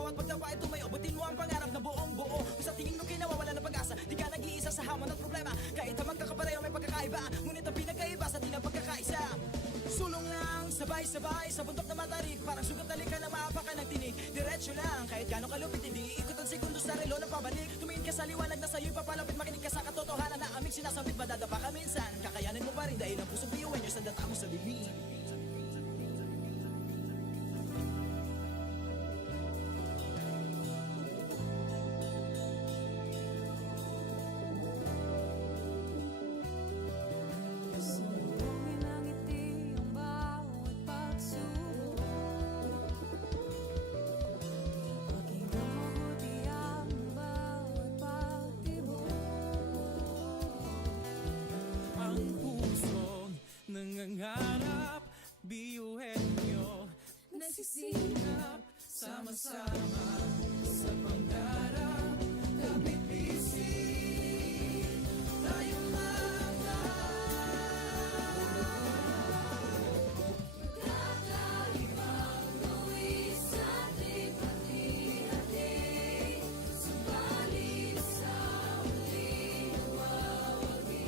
bawat pagdapa ay tumayo. Butin mo ang pangarap na buong buo. Kung sa tingin mo kinawawala ng pag-asa, di ka nag-iisa sa hamon at problema. Kahit na magkakapareho may pagkakaiba, ngunit ang pinagkaiba sa di na pagkakaisa. Sulong lang, sabay-sabay sa bundok na matarik. Parang sugat na lika na maapa ka ng tinig. Diretso lang, kahit gano'ng kalupit, hindi ikot ang segundo sa relo na pabalik. Tumingin ka sa liwanag na sa'yo'y papalapit. Makinig ka sa katotohanan na aming sinasambit. Madadapa ka minsan, kakayanin mo pa rin dahil ang pusong biyuhan nyo sa data mo sa dilim. Nangangarap, biyuhin nyo, nagsisikap, sama-sama sa pangarap, kapit-bisig, tayong mga kakaibang gawin sa ating hati-hati, subalit sa huling nawawagi.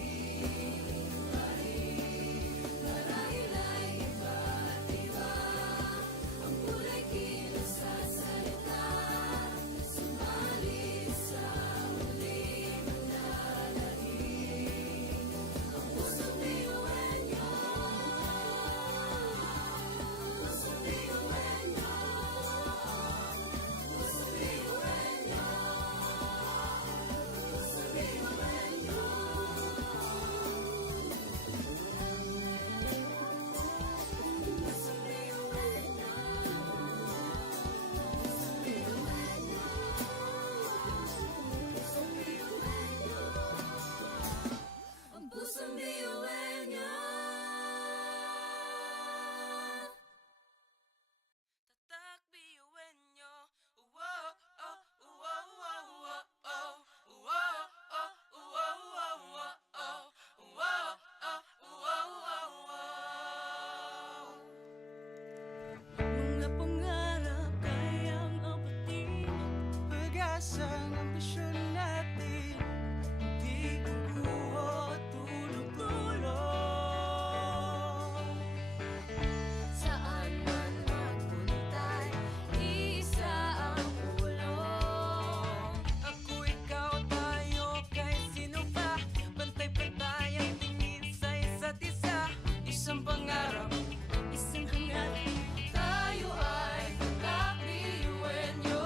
Mga pangarap kayang abutin, pag-asang ambisyon natin, di kukuha tulog-tulog. Saan man magpuntay, isa ang ulong. Ako, ikaw, tayo, kahit sino pa, pantay-pantay ang tingin sa isa't isa. Isang pangarap, isang hangat, Tayo ay kakbiyuhin nyo.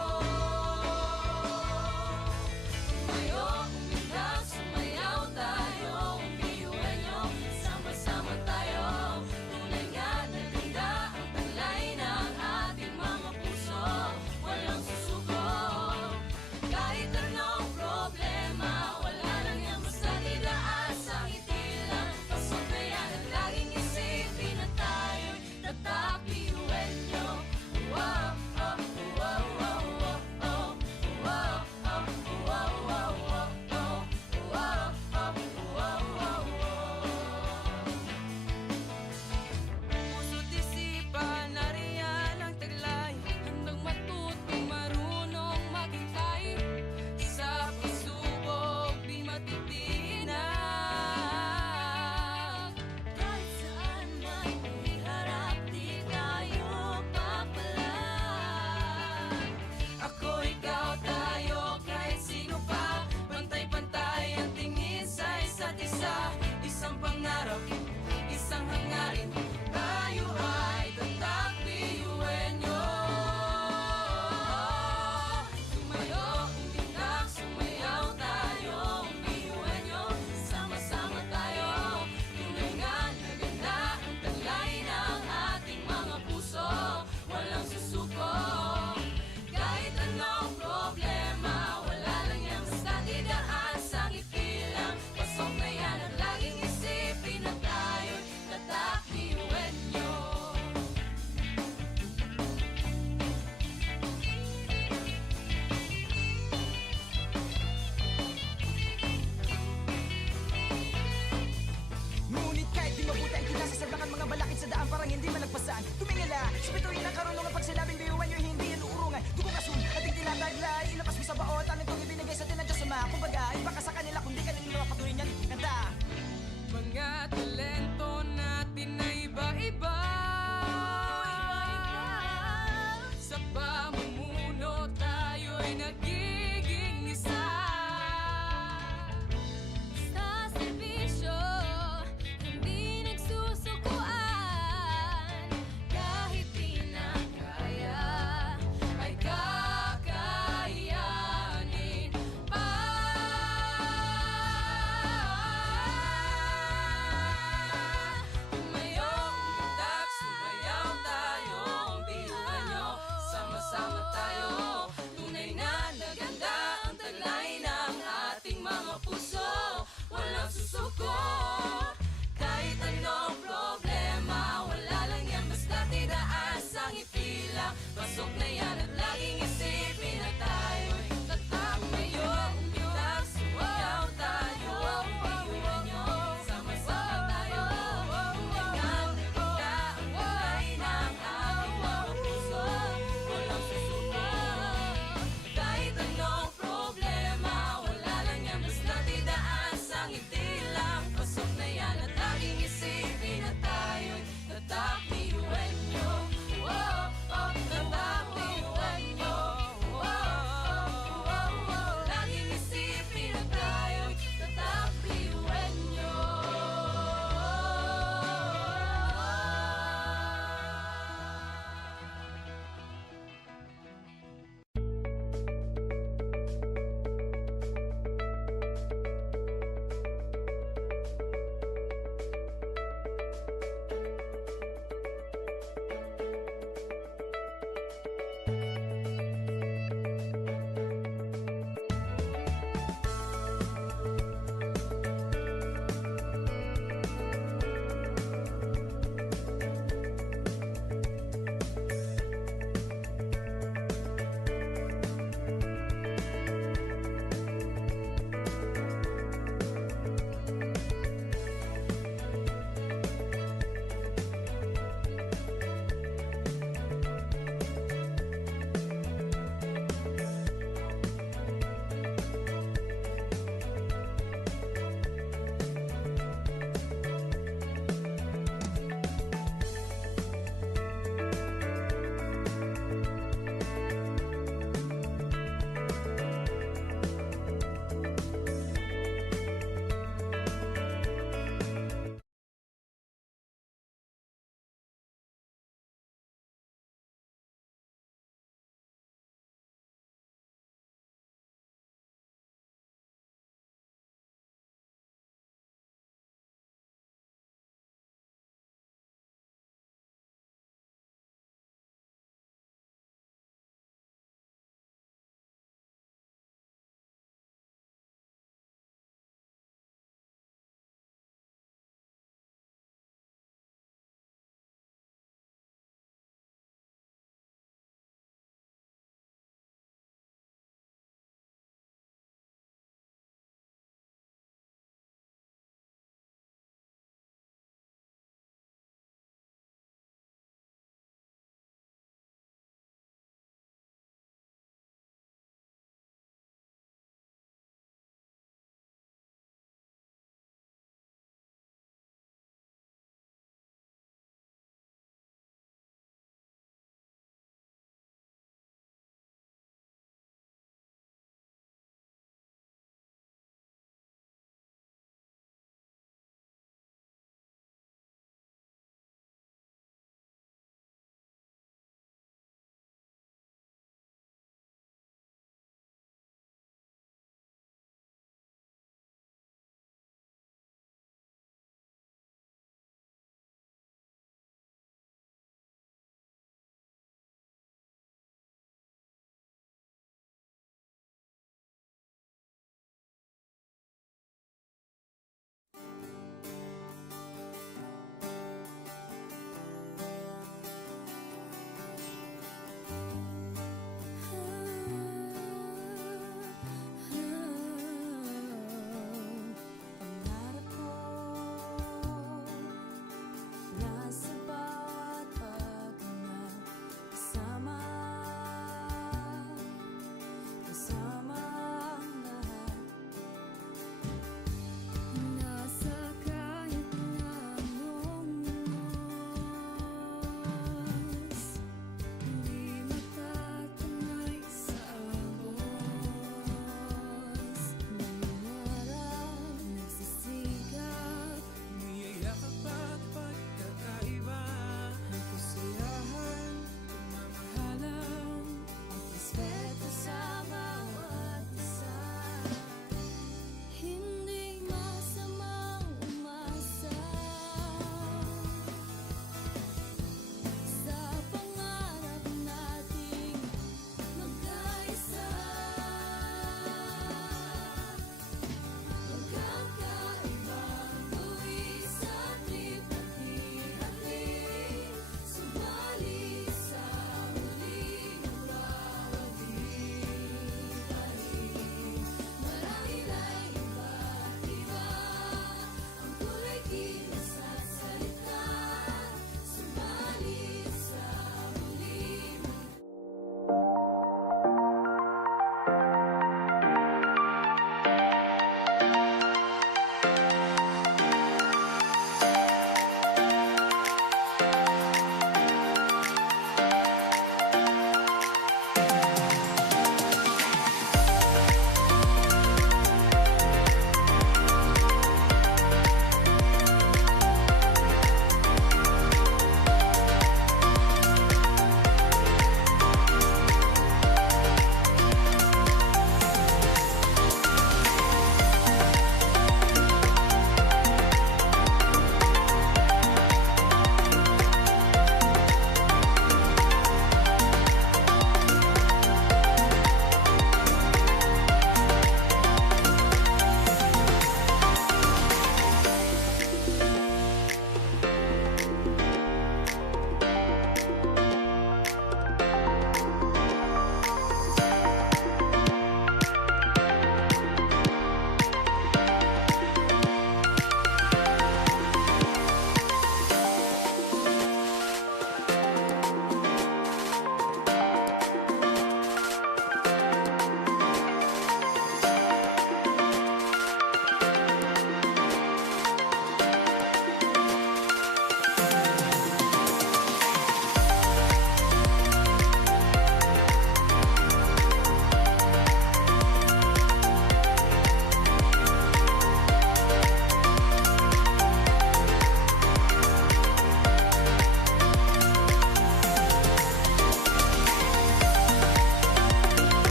lang. Pasok na yan at laging isipin na tayo'y tatak ngayon. Kitang sumayaw tayo, iwan nyo. Sama-sama tayo, hanggang nakita ang kulay ng ating mga puso. Walang susuko, kahit anong problema, wala lang yan, basta't idaan sa ngiti lang. Pasok na yan at laging isipin na tayo'y tatak ni Uwenyo. Oh, oh, tatak ni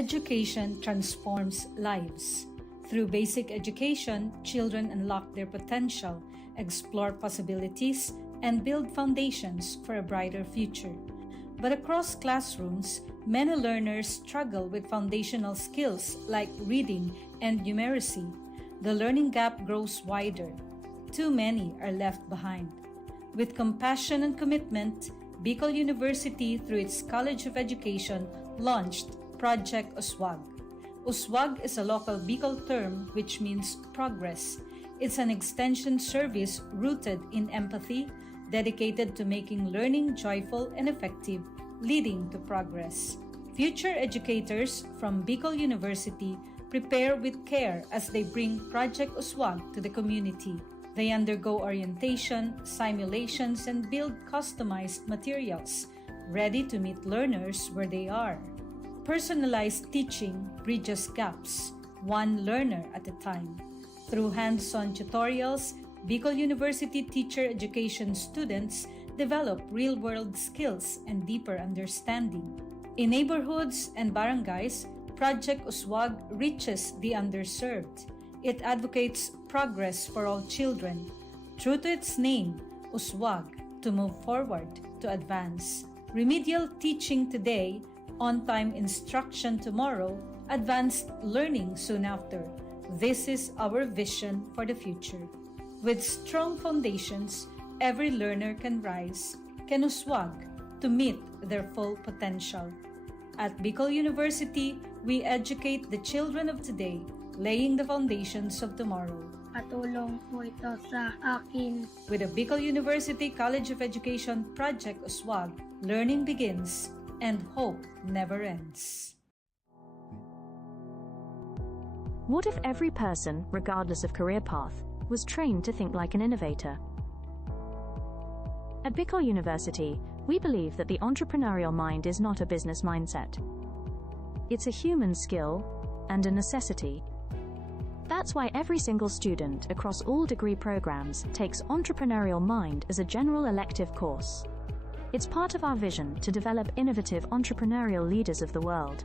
Education transforms lives. Through basic education, children unlock their potential, explore possibilities, and build foundations for a brighter future. But across classrooms, many learners struggle with foundational skills like reading and numeracy. The learning gap grows wider. Too many are left behind. With compassion and commitment, Bicol University, through its College of Education, launched Project Uswag. Uswag is a local Bicol term which means progress. It's an extension service rooted in empathy, dedicated to making learning joyful and effective, leading to progress. Future educators from Bicol University prepare with care as they bring Project Uswag to the community. They undergo orientation, simulations, and build customized materials, ready to meet learners where they are. Personalized teaching bridges gaps, one learner at a time. Through hands-on tutorials, Bicol University teacher education students develop real-world skills and deeper understanding. In neighborhoods and barangays, Project Uswag reaches the underserved. It advocates progress for all children. True to its name, Uswag, to move forward, to advance. Remedial teaching today, on-time instruction tomorrow, advanced learning soon after. This is our vision for the future. With strong foundations, every learner can rise, can uswag, to meet their full potential. At Bicol University, we educate the children of today, laying the foundations of tomorrow. Patulong po ito sa akin. With the Bicol University College of Education Project Uswag, learning begins and hope never ends. What if every person, regardless of career path, was trained to think like an innovator? At Bicol University, we believe that the entrepreneurial mind is not a business mindset. It's a human skill and a necessity. That's why every single student across all degree programs takes Entrepreneurial Mind as a general elective course. It's part of our vision to develop innovative entrepreneurial leaders of the world.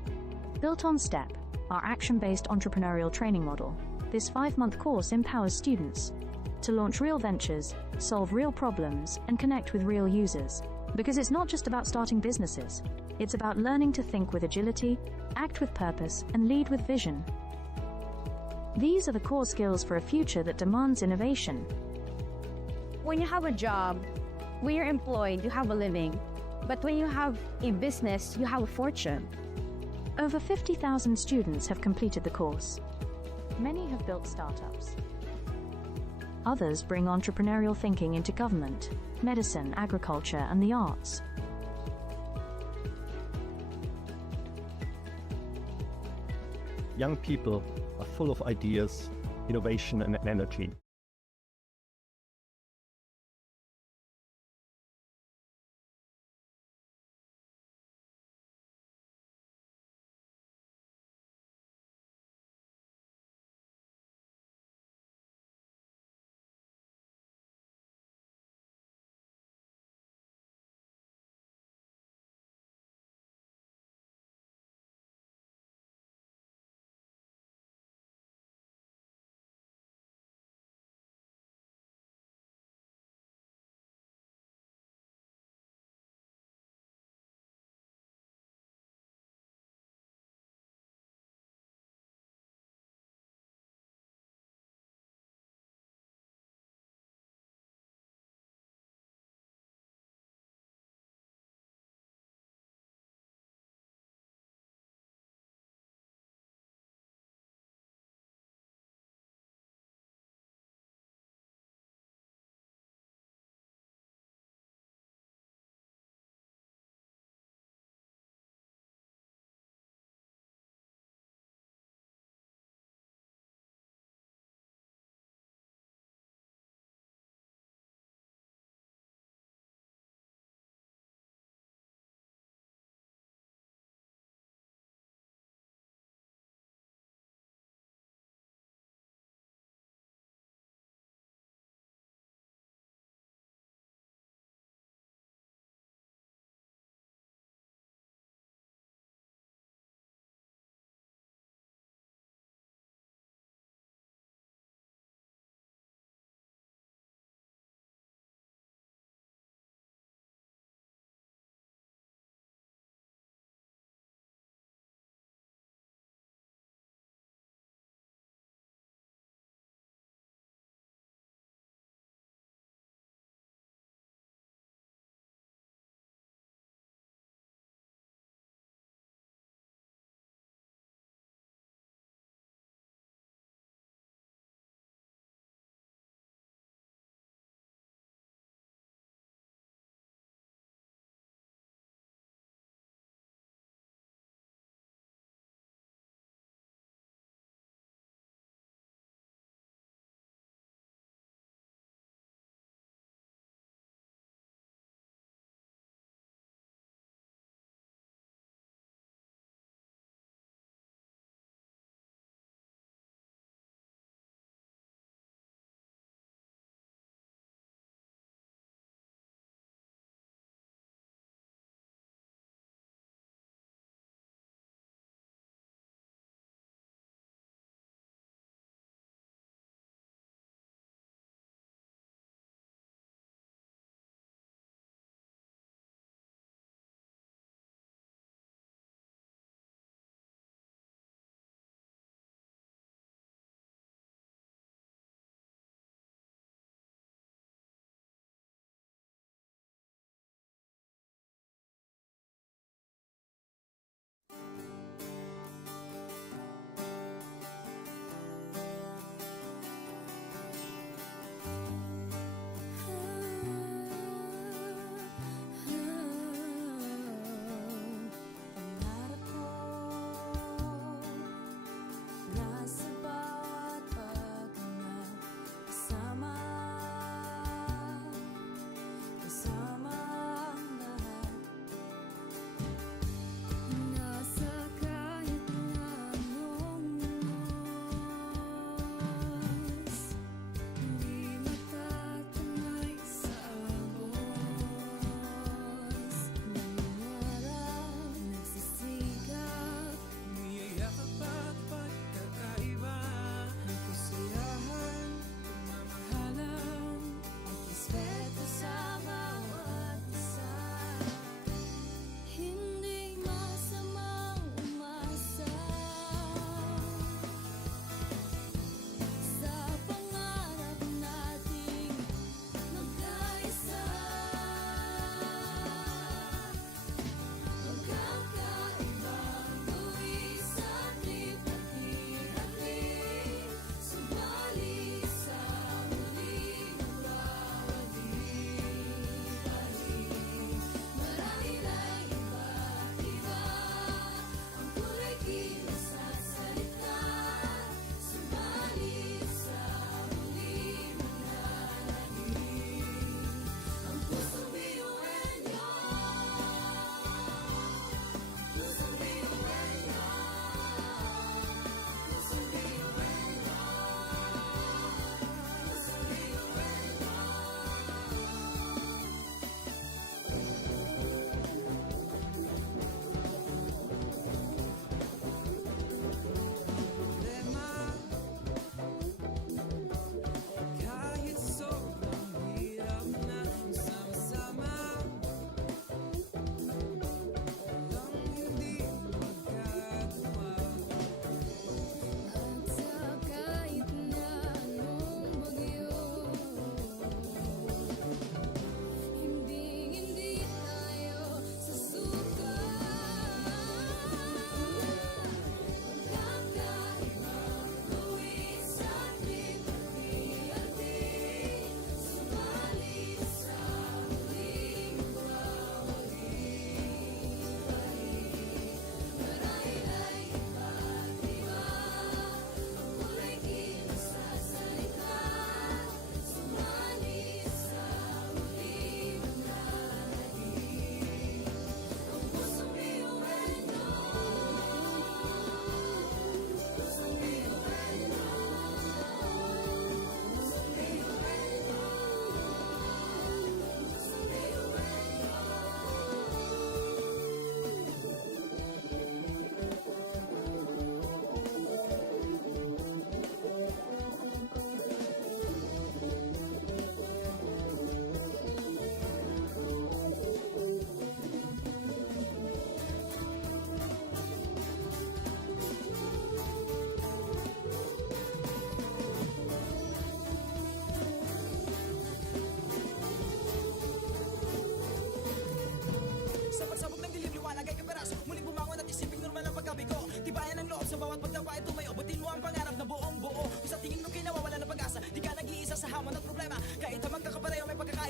Built on STEP, our action-based entrepreneurial training model, this 5-month course empowers students to launch real ventures, solve real problems, and connect with real users. Because it's not just about starting businesses, it's about learning to think with agility, act with purpose, and lead with vision. These are the core skills for a future that demands innovation. When you have a job, when you're employed, you have a living. But when you have a business, you have a fortune. Over 50,000 students have completed the course. Many have built startups. Others bring entrepreneurial thinking into government, medicine, agriculture, and the arts. Young people are full of ideas, innovation, and energy.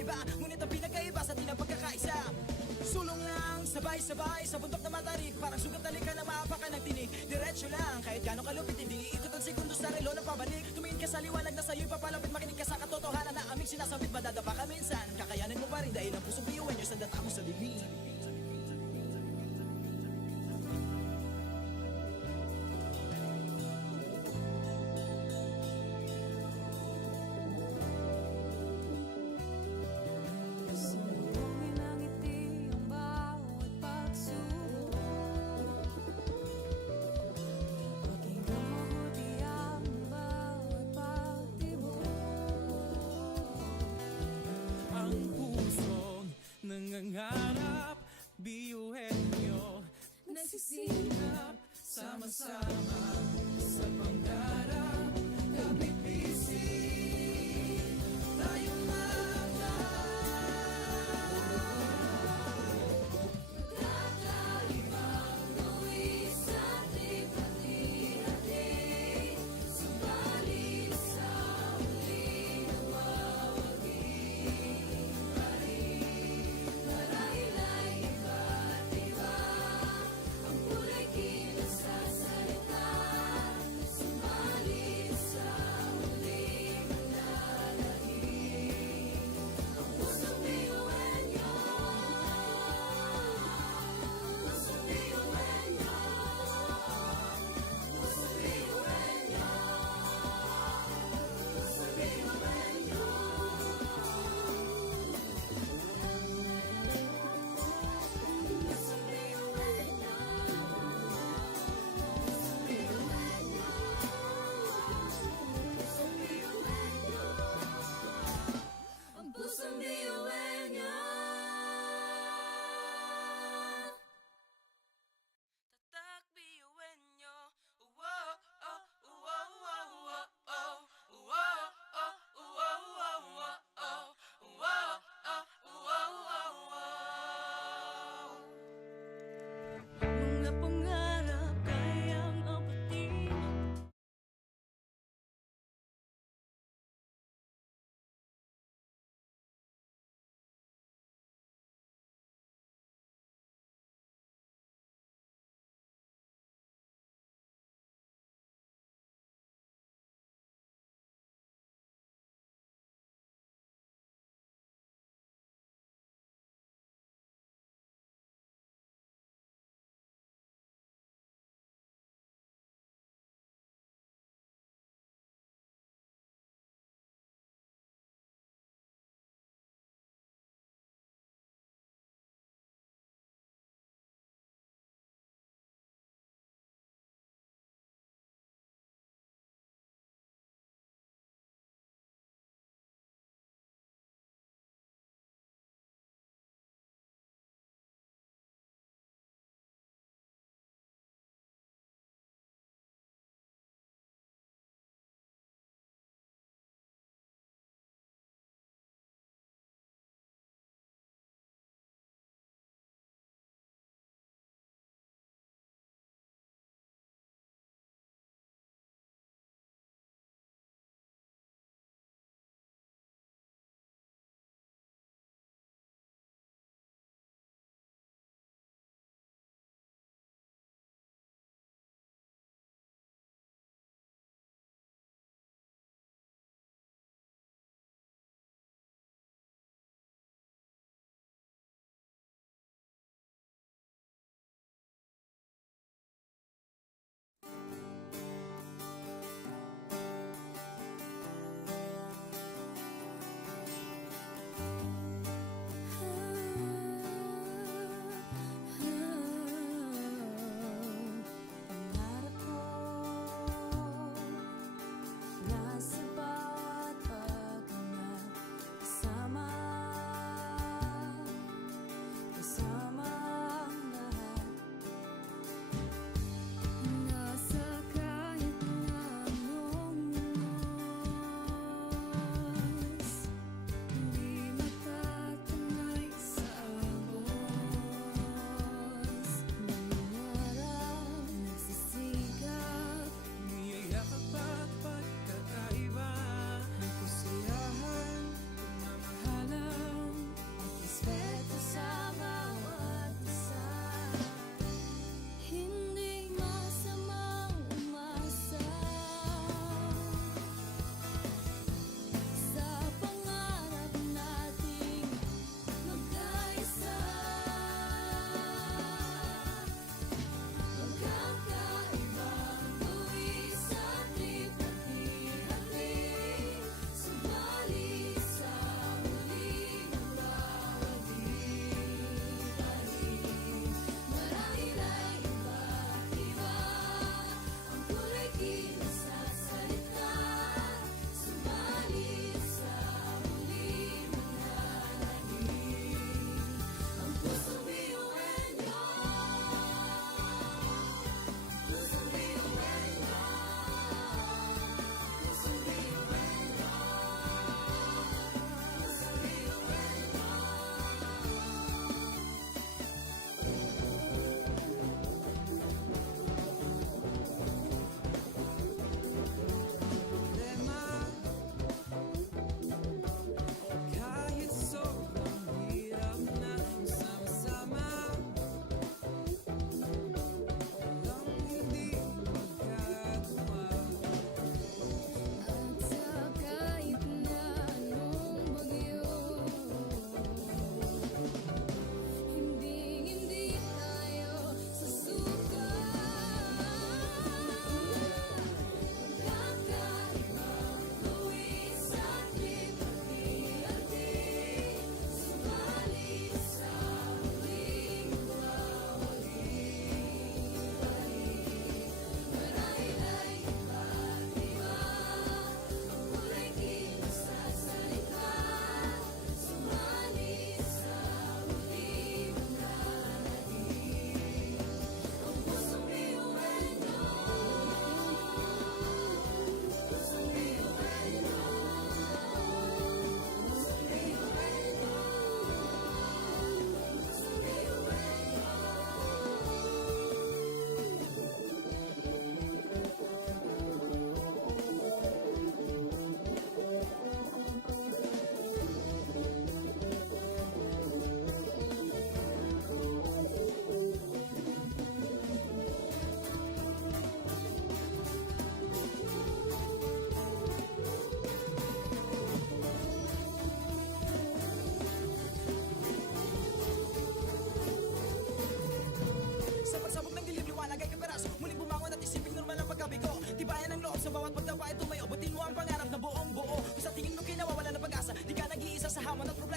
magkakaiba Ngunit ang pinagkaiba sa ating ang pagkakaisa Sulong lang, sabay-sabay sa bundok na matarik Parang sugat na lika na maapakan ng tinig Diretso lang, kahit gano'ng kalupit Hindi iikot ang segundo sa relo na pabalik Tumingin ka sa liwanag na sa'yo'y papalapit Makinig ka sa katotohanan na aming sinasabit Madadapa ka minsan, kakayanin mo pa rin Dahil ang pusong piyuan nyo sa data mo sa dilim Sumbongin ang ngiti ang bawat pagsubok Pakinggan mabuti ang bawat pagtibok Ang pusong nangangarap Biyuhin nyo Nagsisikap Sama-sama sa pangarap Kapipising Tayong mga Kakaibang buwis at lipat-lihatin Subalit sa huli nawawagin pa rin Marahil ay iba't iba Ang kulay kinasasalitan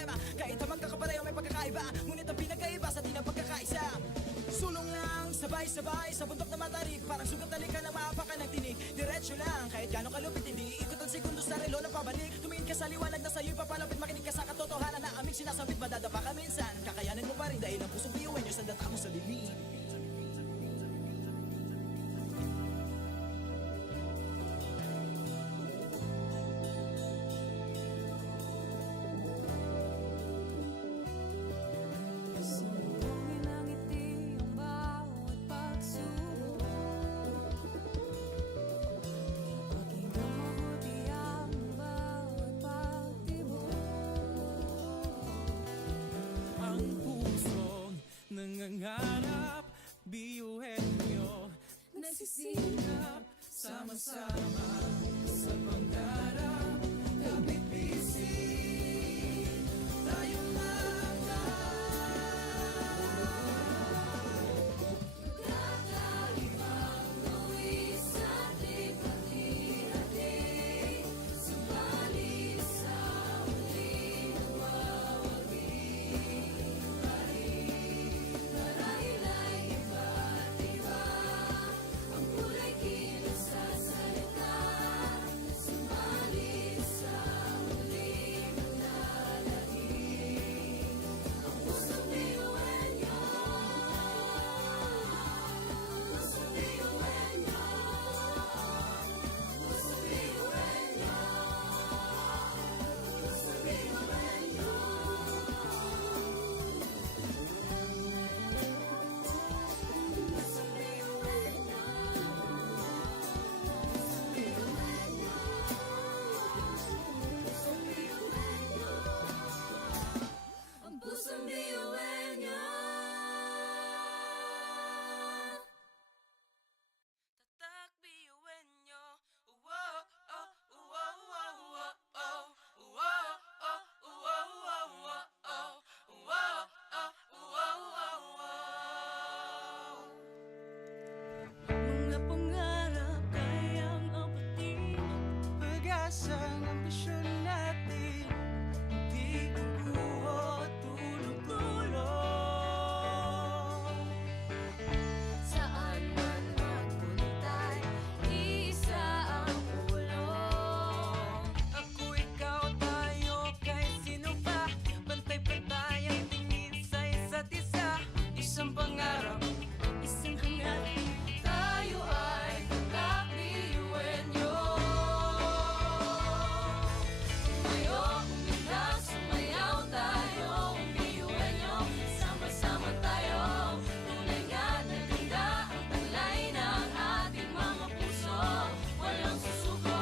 problema. Kahit ang magkakapareho may pagkakaiba, ngunit ang pinagkaiba sa di na pagkakaisa. Sulong lang, sabay-sabay sa bundok na matarik, parang sugat na lika na maapakan ng tinig. Diretso lang, kahit gano'ng kalupit, hindi ikot ang segundo sa relo na pabalik. Tumingin ka sa liwanag na sa'yo'y papalapit, makinig ka sa katotohanan na aming sinasabit. Madadapa ka minsan, kakayanin mo pa rin dahil ang pusong biyuin nyo sa data mo sa lilim. Sumuhin ang ngiti ang bawat pagsubok. Pakinggan mabuti ang bawat pagtibok. Ang pusong nangangarap, biyuhin nyo, nagsisikap, sama-sama sa pangarap. Kapit bisig, tayong mga Kakaibang luwis sa hati-hati, subalit sa huli nagwawagi pa rin. Marahil ay iba't iba, ang kulay kilos sa salita, subalit sa huli manlalangin. Ang pusong biyuhin nyo, pusong biyuhin nyo, pusong biyuhin nyo, pusong biyuhin nyo. Pusong biyuhin nyo, pusong biyuhin nyo, pusong biyuhin nyo. Ang pusong biyuhin nyo. tatak biyuhin nyo. Wow, oh, wow, wow, wow, oh. Wow, oh, wow, wow, wow, oh. Wow, oh, wow, wow, wow. Mga pangarap kayang abutin, Pag-asang ambisyon natin, di kukuha tulong-tulong. saan man magpuntay, isa ang ulong. Ako, ikaw, tayo, kahit sino pa, pantay-pantay ang tingin sa isa't isa. Isang pangarap, Isang hangarin, tayo ay kakabiyuhin nyo. Tumayo, umilag, sumayaw tayo, biyuhin nyo. Sama-sama tayo, tunay nga na ganda ang talay ng ating mga puso. Walang susuko,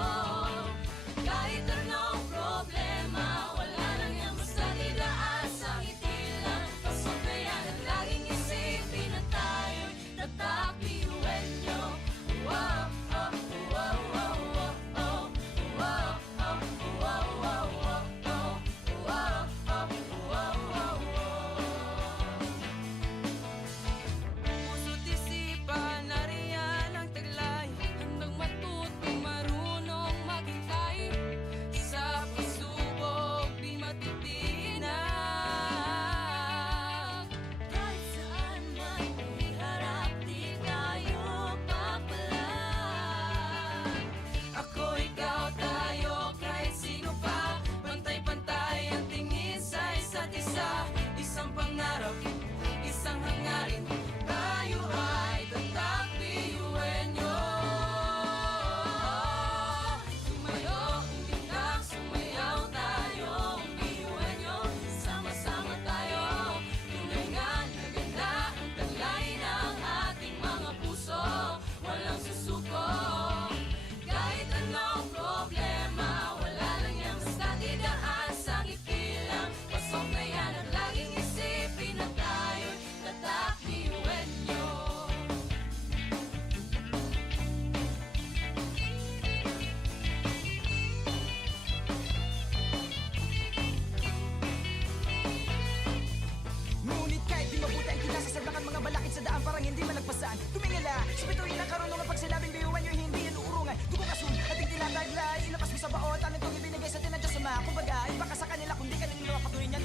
kahit anong problema, wala lang yan basta didaan sa ngiti lang. Pasok na yan at laging isipin na tayo'y tatak biyuhin nyo. Wow, oh, wow, wow, wow, oh. Wow, oh, wow, wow, wow, oh. Wow, oh, wow, wow, wow. puso't isipan, nariyan ang taglay. Handang matutong marunong maghintay, sa pagsubok di matitinag. Kahit saan man iharap, di tayo papalag. Ako, ikaw, tayo, kahit sino pa, pantay-pantay ang tingin sa isa't isa. Isang pangarap, isang hangarin, tayo ay tatak biyuhin nyo. Tumayo, umilag, sumayaw tayo, biyuhin nyo. Sama-sama tayo, tunay nga na ganda ang talay ng ating mga puso. Walang susuko, kahit anong problema, wala lang yan basta didaan sa ngiti lang. Pasok na yan at laging isipin na tayo'y tatak biyuhin nyo. Ngunit kahit di mabuti ang kinasasablakan, mga balakid sa daan parang hindi malagpasan. Tumingala, sa bituin ng karunungan, pag sinabing biyuhan nyo, hindi yan uurungan. Dugo kasun, ating tinataglay, ilakas mo sa baon, tanong itong ibinigay sa tinadya sa mga. Kumbaga, iba ka sa kanila, kundi ka nila patuloy niyan.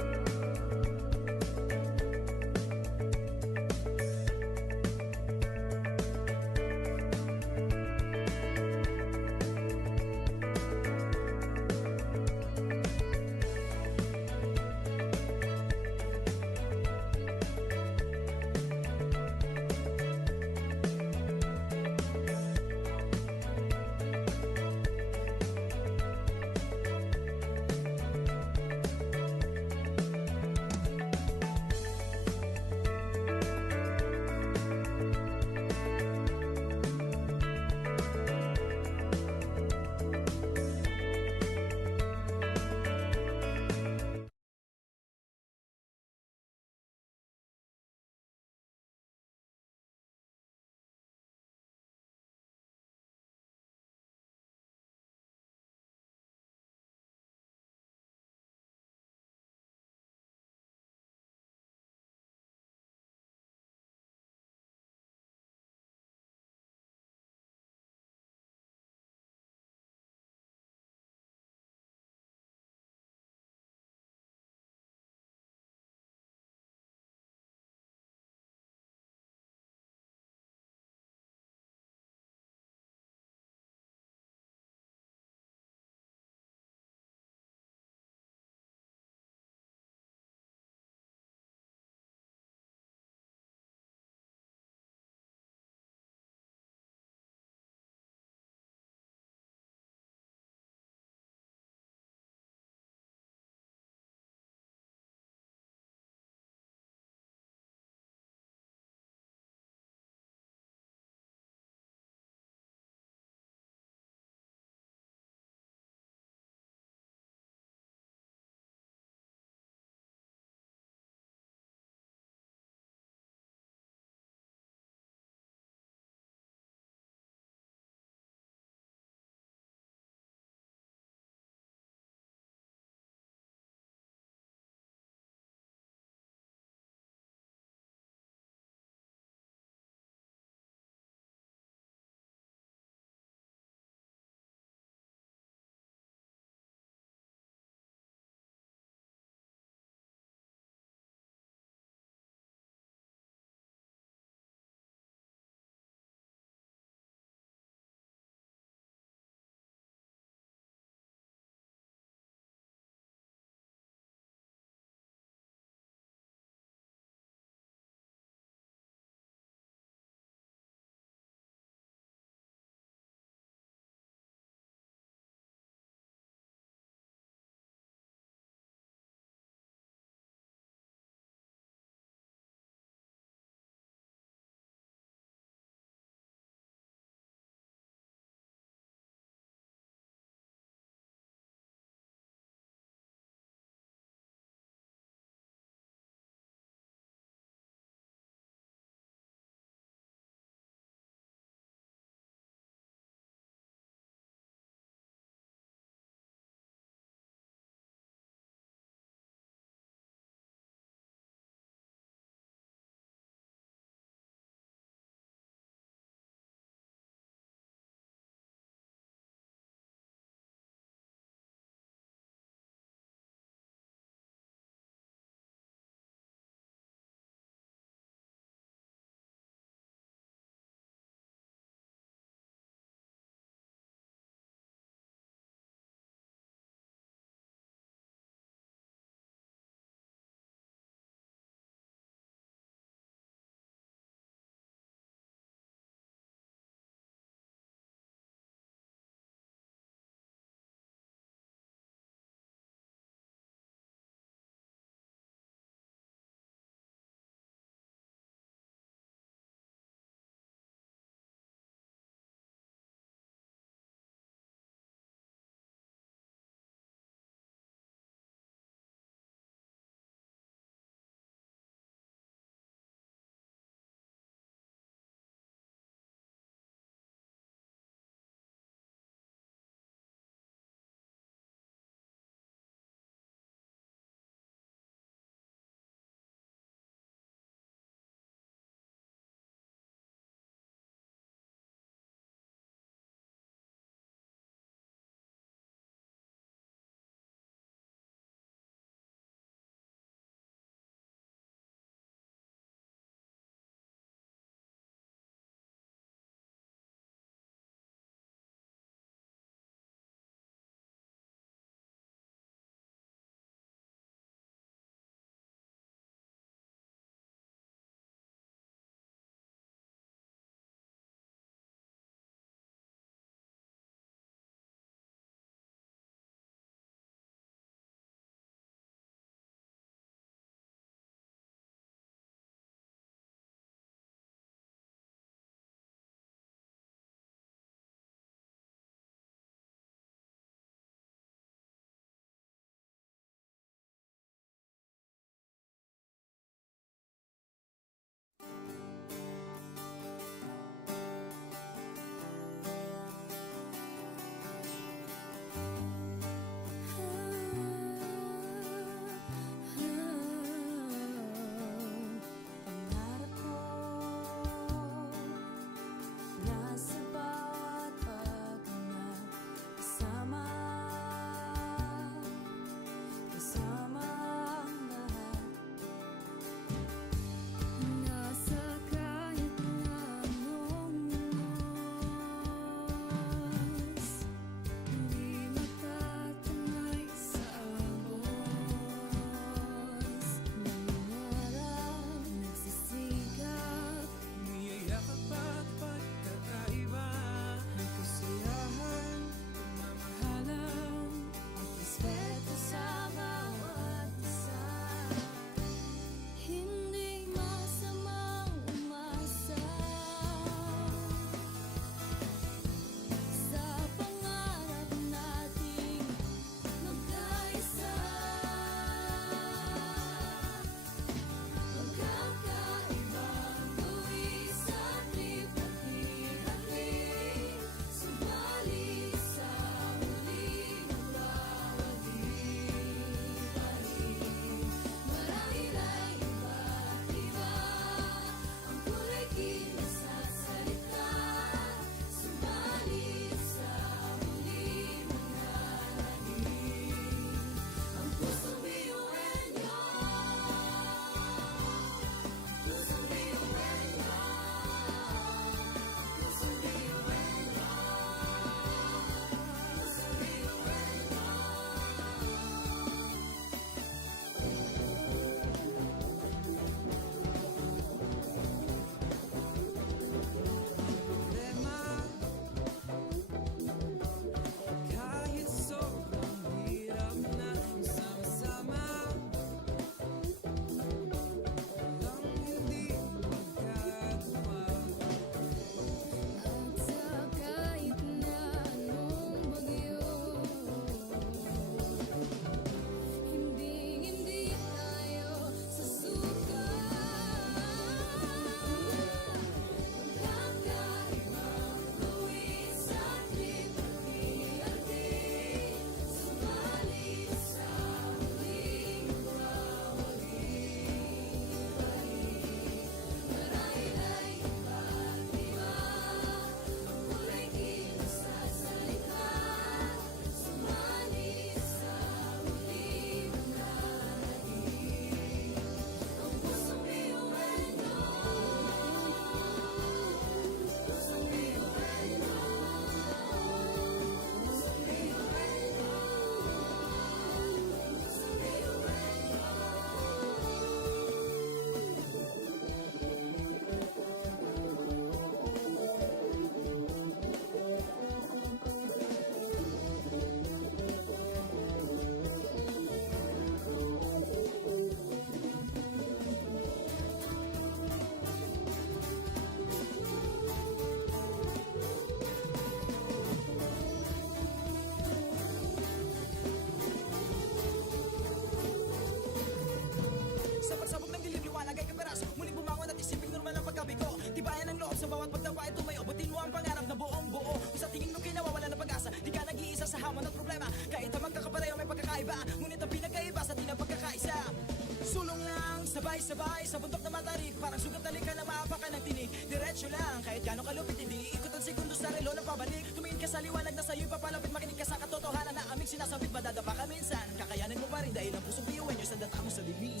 Sabay-sabay sa bundok na matarik, parang sugat na lika na maapakan ng tinig. Diretso lang, kahit gano'ng kalupit, hindi ikot ang segundo sa relo na pabalik. Tumingin ka sa liwanag na sa'yo'y papalapit, makinig ka sa katotohanan na aming sinasabit. Madadapa ka minsan, kakayanin mo pa rin dahil ang pusong biyuin nyo sa data mo sa dilim.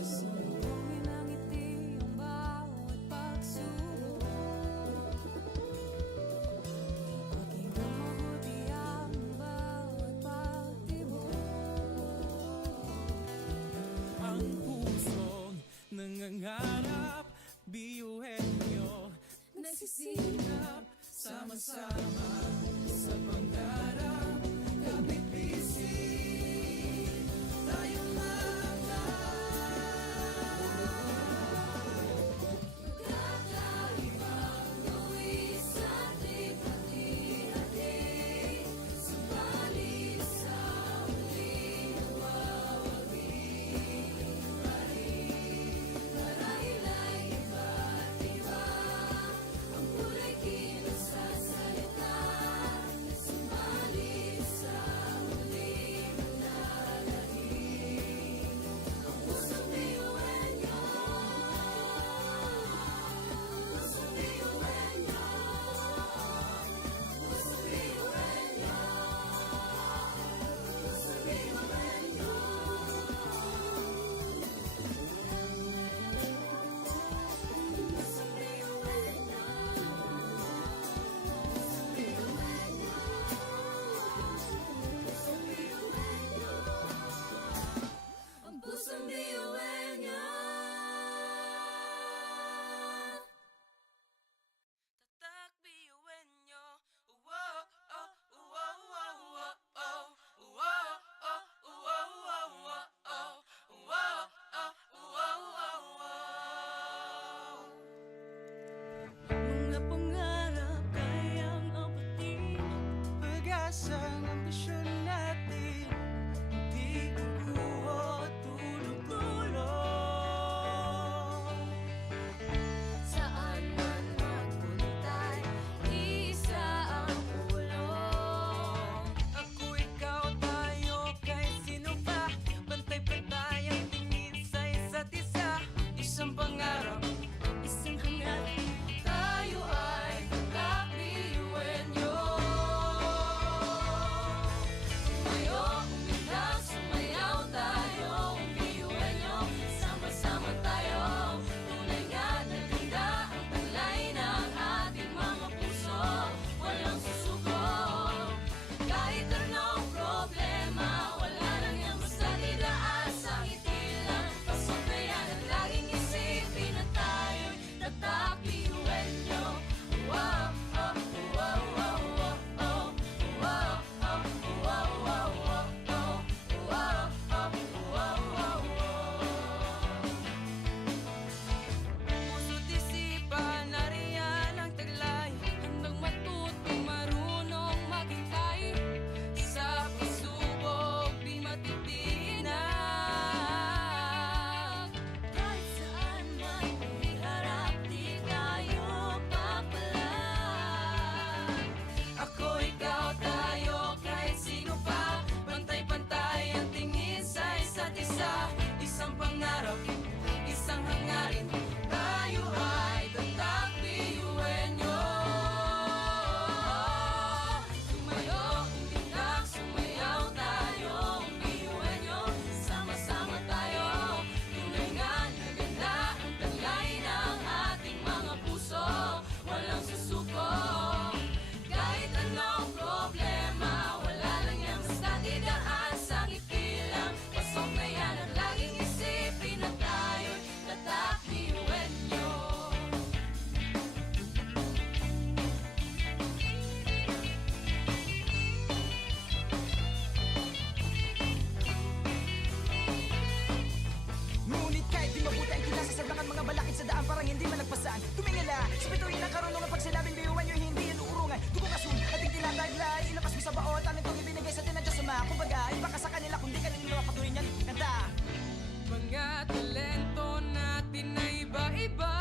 Sumuhin ang ngiti ang bawat pagsubok. Pakinggan mabuti ang bawat pagtibok. Ang pusong nangangarap, biyuhin nyo, nagsisikap, sama-sama sa pangarap. Kapit bisig, tayo Kakaibang luwis sa hati-hati, subalit sa huling mawawagi pa rin. Marahil ay iba't iba, ang kulay kilos sa salita, subalit sa huling manlalahim. Ang pusong biyuhin nyo, pusong biyuhin nyo, pusong biyuhin nyo, pusong biyuhin nyo. Pusong biyuhin nyo, pusong biyuhin nyo, pusong biyuhin nyo. Ang pusong biyuhin nyo. tatak biyuhin nyo. Wow, oh, wow, wow, wow, oh. Wow, oh, wow, wow, wow, oh. Wow, oh, wow, wow, wow. Mga pangarap kayang abutin, Pag-asang ambisyon natin, di kukuha tulong-tulong. saan man magpuntay, isa ang ulong. Ako, ikaw, tayo, kahit sino pa, pantay-pantay ang tingin sa isa't isa. Isang pangarap, Isang hangarin, tayo ay kakabiyuhin nyo. Tumayo, umilag, sumayaw tayo, biyuhin nyo. Sama-sama tayo, tunay nga na ganda ang talay ng ating mga puso. Walang susuko, kahit anong problema, wala lang yan basta didaas ang ngiti lang. Pasok na yan ang laging isipin na tayo'y tatak biyuhin nyo. Wow, oh, wow, wow, wow, oh. Wow, oh, wow, wow, wow, oh. Wow, oh, wow, wow, wow. puso't isipan, nariyan ang taglay. Handang matutong marunong maghintay, sa pagsubok di matitinag. Kahit saan man iharap, di tayo papalag. Ako, ikaw, tayo, kahit sino pa, pantay-pantay ang tingin sa isa't isa. Isang pangarap, isang hangarin, tayo ay tatak biyuhin nyo. Tumayo, umilag, sumayaw tayo, biyuhin nyo. Sama-sama tayo, tunay nga na ganda ang talay ng ating mga puso. Walang susuko, kahit anong problema, wala lang yan basta didaan sa ngiti lang. Pasok na yan ang laging isipin na tayo'y tatak biyuhin nyo. Ngunit kahit di mabuti ang kinasasablakan, mga balakid sa daan parang hindi malagpasan. Tumingala, sa bituin ng karunungan, pag sinabing biyuhan nyo, hindi yan uurungan. Dugong asun, ating tinataglay, ilakas mo sa baot, ang itong ibinigay sa tinadya sa mga. Kumbaga, iba ka sa kanila, kundi kanila patuloy niyan kanta. Mga talento natin na iba-iba,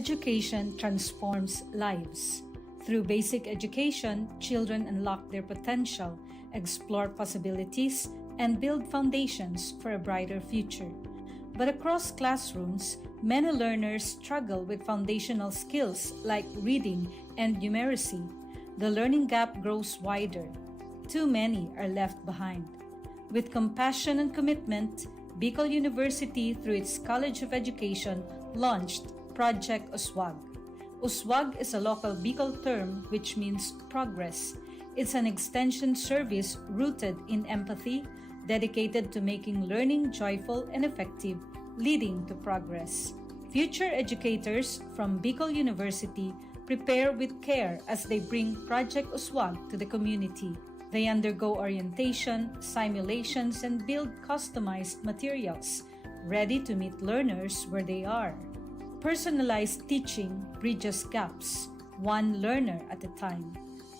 Education transforms lives. Through basic education, children unlock their potential, explore possibilities, and build foundations for a brighter future. But across classrooms, many learners struggle with foundational skills like reading and numeracy. The learning gap grows wider. Too many are left behind. With compassion and commitment, Bicol University, through its College of Education, launched Project Uswag. Uswag is a local Bicol term which means progress. It's an extension service rooted in empathy, dedicated to making learning joyful and effective, leading to progress. Future educators from Bicol University prepare with care as they bring Project Uswag to the community. They undergo orientation, simulations, and build customized materials, ready to meet learners where they are. Personalized teaching bridges gaps, one learner at a time.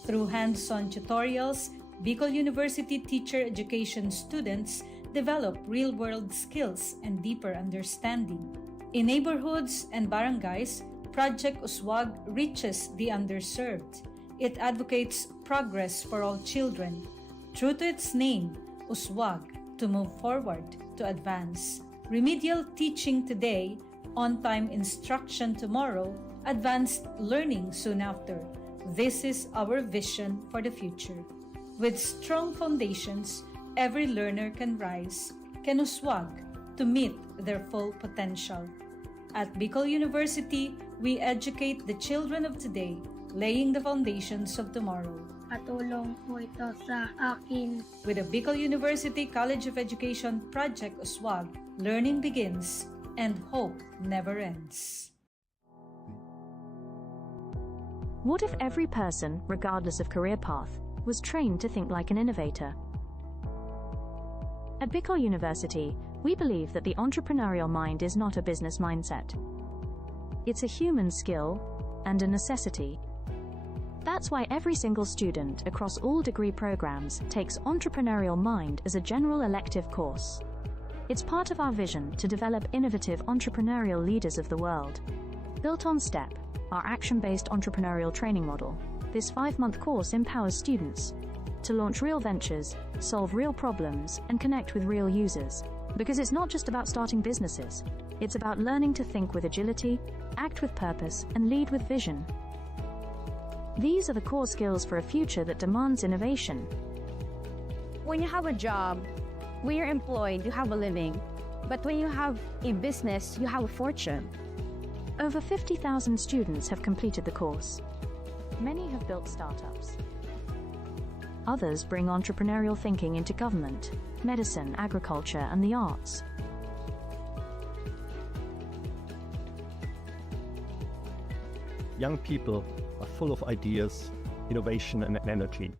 Through hands-on tutorials, Bicol University teacher education students develop real-world skills and deeper understanding. In neighborhoods and barangays, Project Uswag reaches the underserved. It advocates progress for all children. True to its name, Uswag, to move forward, to advance. Remedial teaching today, on-time instruction tomorrow, advanced learning soon after. This is our vision for the future. With strong foundations, every learner can rise, can uswag, to meet their full potential. At Bicol University, we educate the children of today, laying the foundations of tomorrow. Katulong po ito sa akin. With the Bicol University College of Education Project Uswag, learning begins and hope never ends. What if every person, regardless of career path, was trained to think like an innovator? At Bicol University, we believe that the entrepreneurial mind is not a business mindset. It's a human skill and a necessity. That's why every single student across all degree programs takes Entrepreneurial Mind as a general elective course. It's part of our vision to develop innovative entrepreneurial leaders of the world. Built on STEP, our action-based entrepreneurial training model, this 5-month course empowers students to launch real ventures, solve real problems, and connect with real users. Because it's not just about starting businesses, it's about learning to think with agility, act with purpose, and lead with vision. These are the core skills for a future that demands innovation. When you have a job, when you're employed, you have a living. But when you have a business, you have a fortune. Over 50,000 students have completed the course. Many have built startups. Others bring entrepreneurial thinking into government, medicine, agriculture, and the arts. Young people are full of ideas, innovation, and energy.